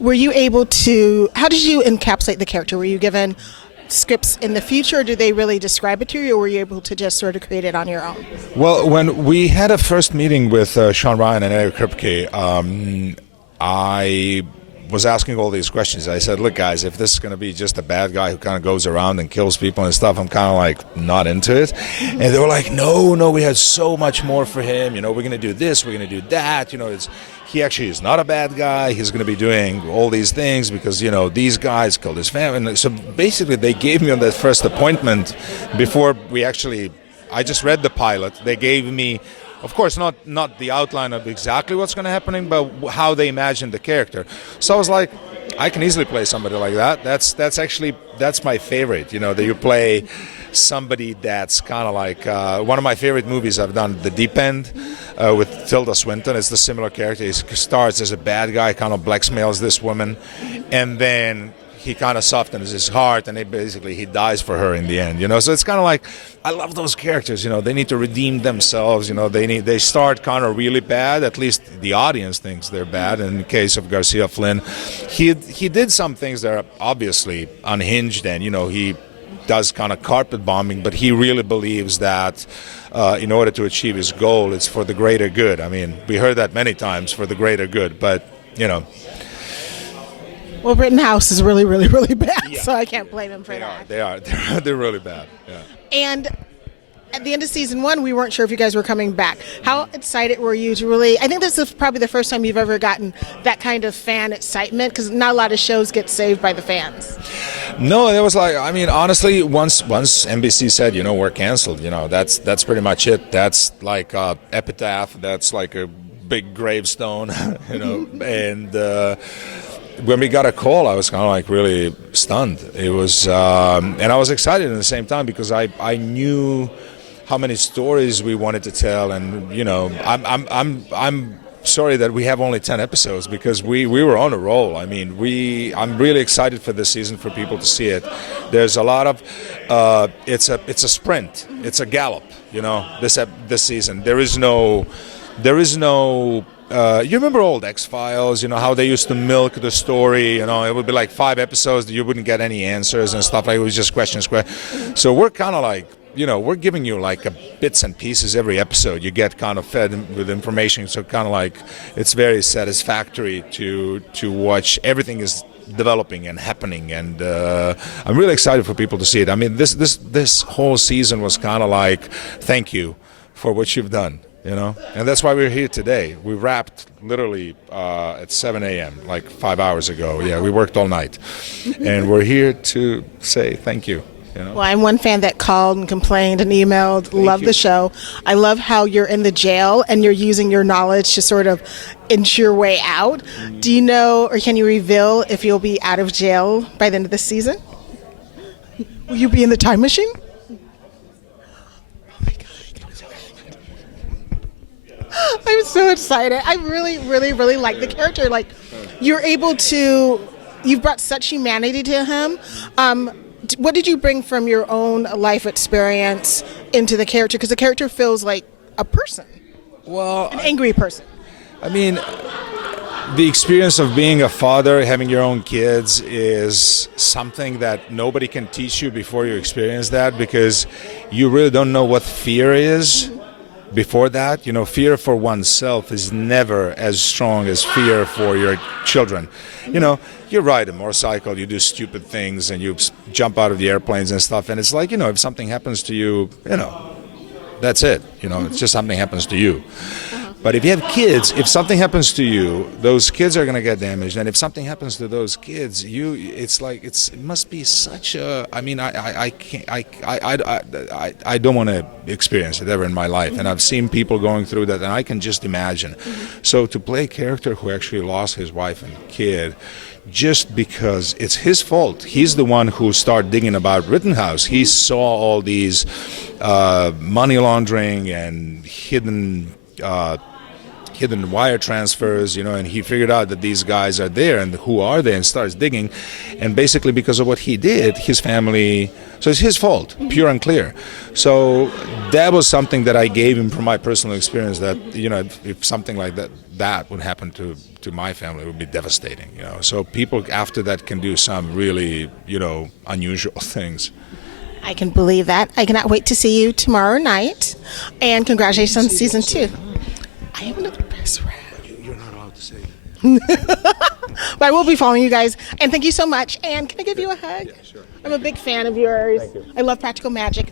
Were you able to, how did you encapsulate the character? Were you given scripts in the future? Or did they really describe it to you, or were you able to just sort of create it on your own? Well, when we had a first meeting with Sean Ryan and Eric Kripke, I was asking all these questions. I said, look, guys, if this is going to be just a bad guy who kind of goes around and kills people and stuff, I'm kind of like not into it. And they were like, no, we had so much more for him. We're going to do this, we're going to do that. He actually is not a bad guy. He's going to be doing all these things because, these guys killed his family. And so basically they gave me on that first appointment before I just read the pilot. They gave me, of course, not the outline of exactly what's going to happen, but how they imagined the character. So I was like, I can easily play somebody like that. That's my favorite. That you play somebody that's kind of like one of my favorite movies I've done, The Deep End, with Tilda Swinton. It's the similar character. He starts as a bad guy, kind of blackmails this woman, and then he kind of softens his heart, and he dies for her in the end. So it's kind of like, I love those characters. They need to redeem themselves. They start kind of really bad. At least the audience thinks they're bad. In the case of Garcia Flynn, he did some things that are obviously unhinged, and he does kind of carpet bombing, but he really believes that in order to achieve his goal, it's for the greater good. I mean, we heard that many times, for the greater good, but Well, Rittenhouse is really, really, really bad, so I can't blame him for that. They're really bad. Yeah. And at the end of season 1, we weren't sure if you guys were coming back. How excited were you to really, I think this is probably the first time you've ever gotten that kind of fan excitement, because not a lot of shows get saved by the fans. No, it was like, honestly, once NBC said, we're canceled, that's pretty much it. That's like a epitaph, that's like a big gravestone, and when we got a call, I was kind of like really stunned. It was, and I was excited at the same time because I knew how many stories we wanted to tell, and I'm sorry that we have only 10 episodes because we were on a roll. I'm really excited for this season for people to see it. There's a lot of, it's a sprint, it's a gallop. This season there is no. You remember old X-Files, how they used to milk the story, it would be like 5 episodes that you wouldn't get any answers and stuff, like it was just questions. So we're kind of like, we're giving you like bits and pieces every episode. You get kind of fed with information, so kind of like it's very satisfactory to watch. Everything is developing and happening, and I'm really excited for people to see it. This whole season was kind of like, thank you for what you've done. And that's why we're here today. We wrapped literally at 7 a.m., like 5 hours ago. Yeah, we worked all night. And we're here to say thank you. Well, I'm one fan that called and complained and emailed, love the show. I love how you're in the jail and you're using your knowledge to sort of inch your way out. Do you know, or can you reveal if you'll be out of jail by the end of the season? Will you be in the time machine? I'm so excited. I really, really, really like the character. Like, you've brought such humanity to him. What did you bring from your own life experience into the character? Because the character feels like a person. Well, an angry person. The experience of being a father, having your own kids, is something that nobody can teach you before you experience that, because you really don't know what fear is. Before that, fear for oneself is never as strong as fear for your children. You ride a motorcycle, you do stupid things, and you jump out of the airplanes and stuff, and it's like, if something happens to you, that's it. It's just something happens to you. But if you have kids, if something happens to you, those kids are going to get damaged. And if something happens to those kids, it must be such a, I don't want to experience it ever in my life. And I've seen people going through that, and I can just imagine. So to play a character who actually lost his wife and kid, just because it's his fault. He's the one who started digging about Rittenhouse. He saw all these money laundering and hidden hidden wire transfers, and he figured out that these guys are there and who are they, and starts digging. And basically because of what he did, his family, so it's his fault, pure and clear. So that was something that I gave him from my personal experience, that, if something like that would happen to my family, it would be devastating, So people after that can do some really, unusual things. I can believe that. I cannot wait to see you tomorrow night. And congratulations on season 2. I have another press round. You're not allowed to say that. But I will be following you guys. And thank you so much. And can I give you a hug? Yeah, sure. I'm a big fan of yours. Thank you. I love Practical Magic.